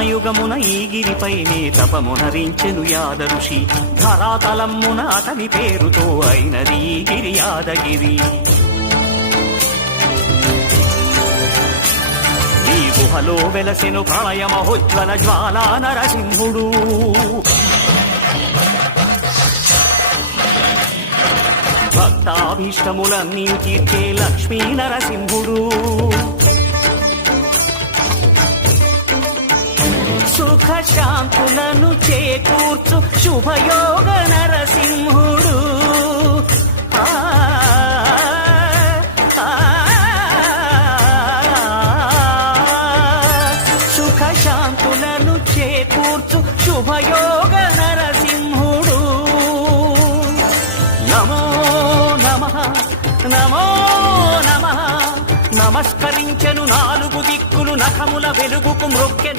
యుగమున ఈ గిరిపైనే తపమునరించెను యాద ఋషి. ధరాతలమ్మున అతని పేరుతో అయినది ఈ గిరి యాదగిరి. ఈ గుహలో వెలసెను ప్రళయ మహోజ్వల జ్వాలా నరసింహుడు. భక్తాభీష్టములన్నీ తీర్చే లక్ష్మీ నరసింహుడు. సుఖ శాంతులను చేకూర్చు శుభయోగ నరసింహుడు. సుఖ శాంతులను చేకూర్చు శుభయోగ నరసింహుడు. నమో నమః నమో నమః. నమస్కరించెను నాలుగు దిక్కులు నఖముల వెలుగుకు మ్రొక్కెను.